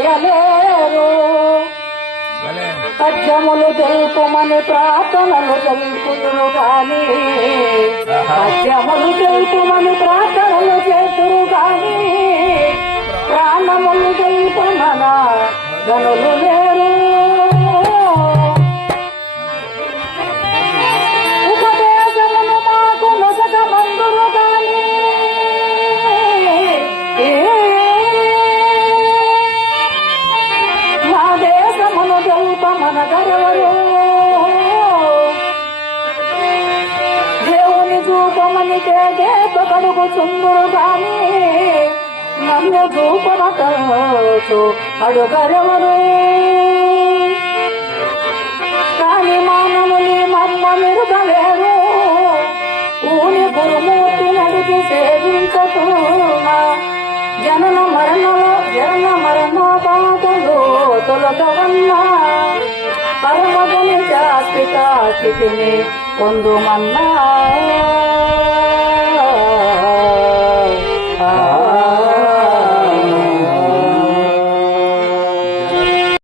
కాయలేరు పద్యములు తెలుపుమని ప్రార్థనలు తెలుపుదురు గాని పద్యములు తెలుపుమని ప్రార్థనలు చేతురు గాని ప్రాణములు తెలుపుమన గనులు లేరు ఉపదేశమును మాకు నొసట మందురు గాని మా దేశమును తెలుపమన గరవరు దేవుని చూపమని కడుగు చుందురు గాని నన్ను చూపనటూ అడుగరెవరు కాని మానవుని మమ్మ మెరుగలేరు ఊని గురుమూర్తి నడిపి సేవించకున్నా జనన మరణ బాధలు తొలగవన్నా పరమగని శాశ్వత స్థితిని పొందుమన్నా